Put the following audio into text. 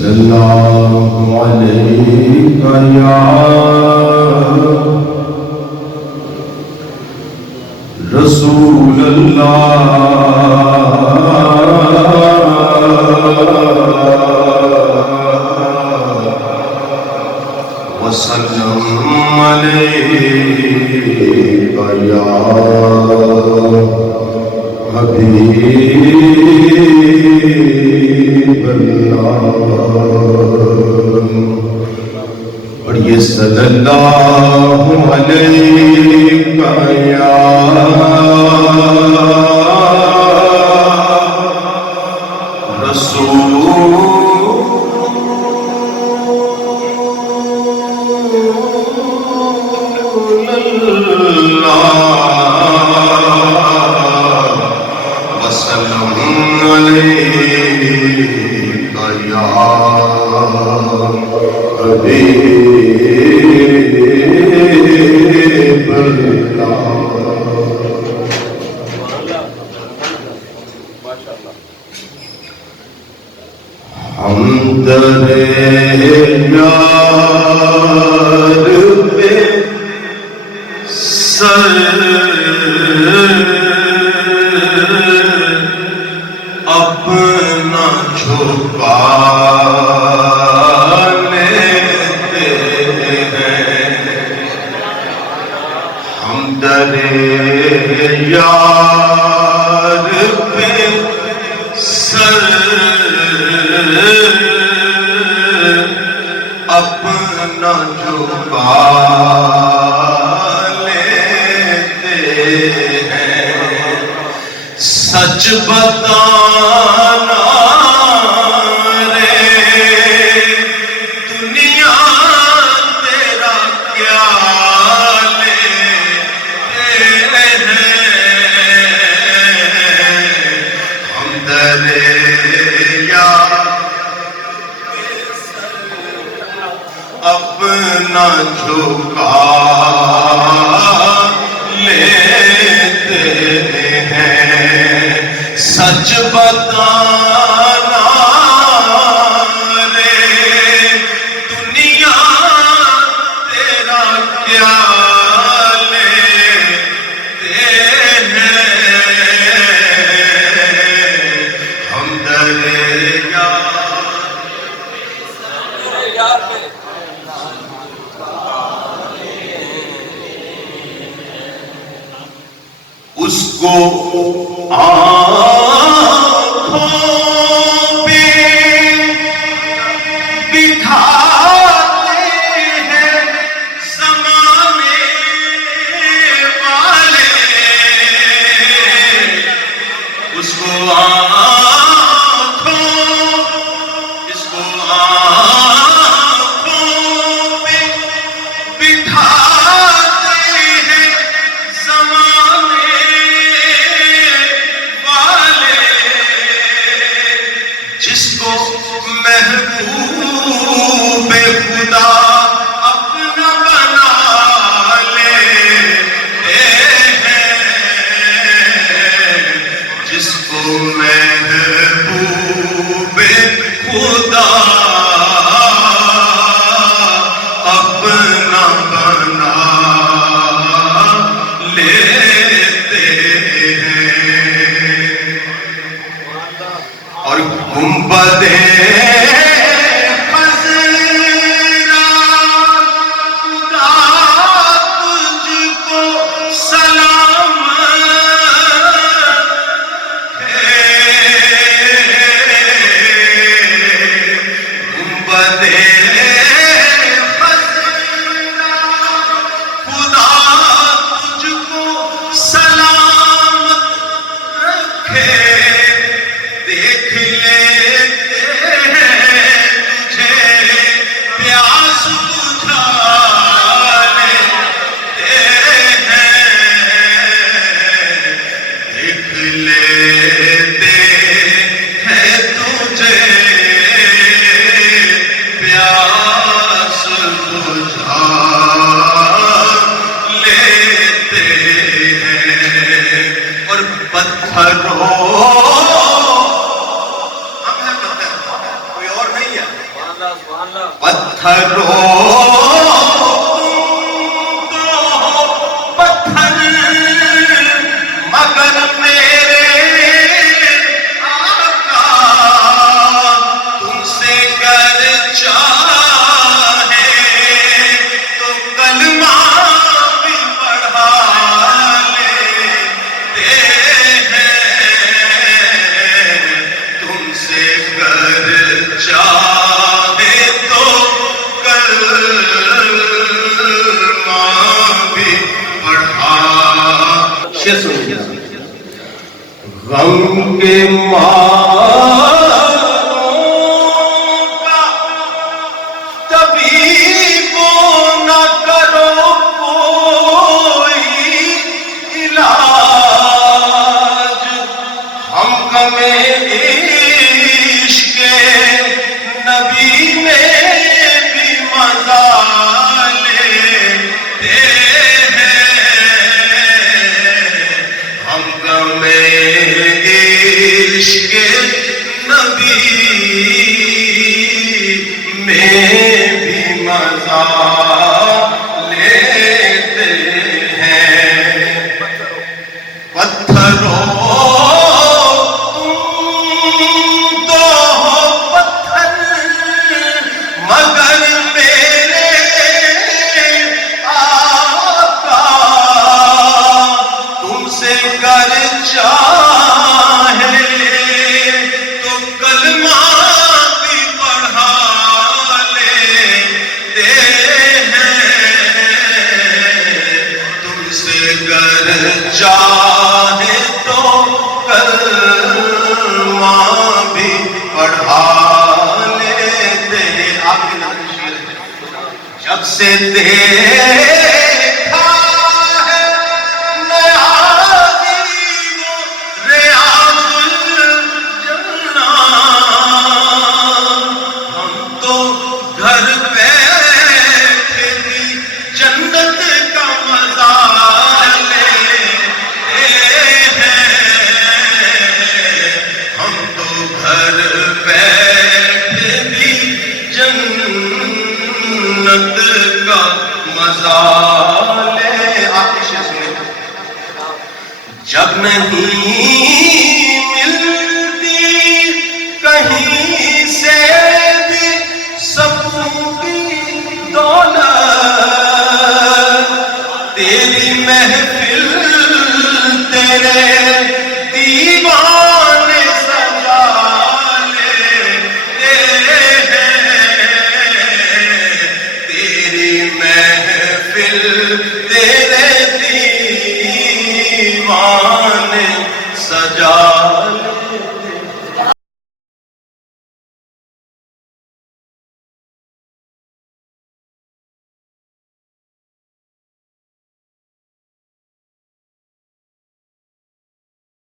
صلی اللہ علیہ یا رسول وسلم علیہ یا حبیب اللہ پڑھیے صلی اللہ علیہ یا ہم در یار پہ سر اپنا چھپا لیتے ہیں ہم در یار پہ سر اپنا چھپا لیتے ہیں سچ بتانا رے دنیا تیرا کیا لیتے ہیں ہم دریا اپنا جھکا لیتے ہیں سچ بتانا رے دنیا تیرا کیا لیتے ہیں ہم دریا اس کو آنکھوں پہ بٹھاتے ہیں زمانے والے اس کو اس کو آنکھوں پہ بٹھاتے ہیں زمانے جس کو محبوب خدا اپنا بنا لیتے ہیں جس کو محبوب خدا اپنا بنا لیتے ہیں اور گنبدیں پتھروں ہم ہیں پتھر کوئی اور نہیں ہے پتھروں تو پتھر مگر میرے آقا تم سے گر چاہے تو کلمہ بھی پڑھا لیتے ہیں تم سے گر چاہے تو کلمہ بھی پڑھا شعر سنیے غم کے ماروں کا طبیب نہ کرو کوئی علاج ہم غم عشق نبی میں بھی مزہ لیتے ہیں ہم غم عشق نبی میں بھی مزہ لیتے ہیں پتھروں تم تو ہو پتھر مگر میرے آقا تم سے گر چاہے تو کلمہ بھی پڑھا لیتے ہیں تم سے گر چاہے تو کلمہ بھی پڑھا لیتے ہیں آپ کے نام شیر ہے جب سے دیکھا ہے نیا دین ریاض الجنہ ہم تو گھر بیٹھے بھی جنت کا مزہ لیتے ہیں ہم تو گھر بیٹھے بھی جنت کا مزہ لے آپ کی شعر سنیں جب نہیں ملتی کہیں سے بھی سکون کی دولت تیری محفل تیرے دیوانے سجا لیتے ہیں تیری محفل تیرے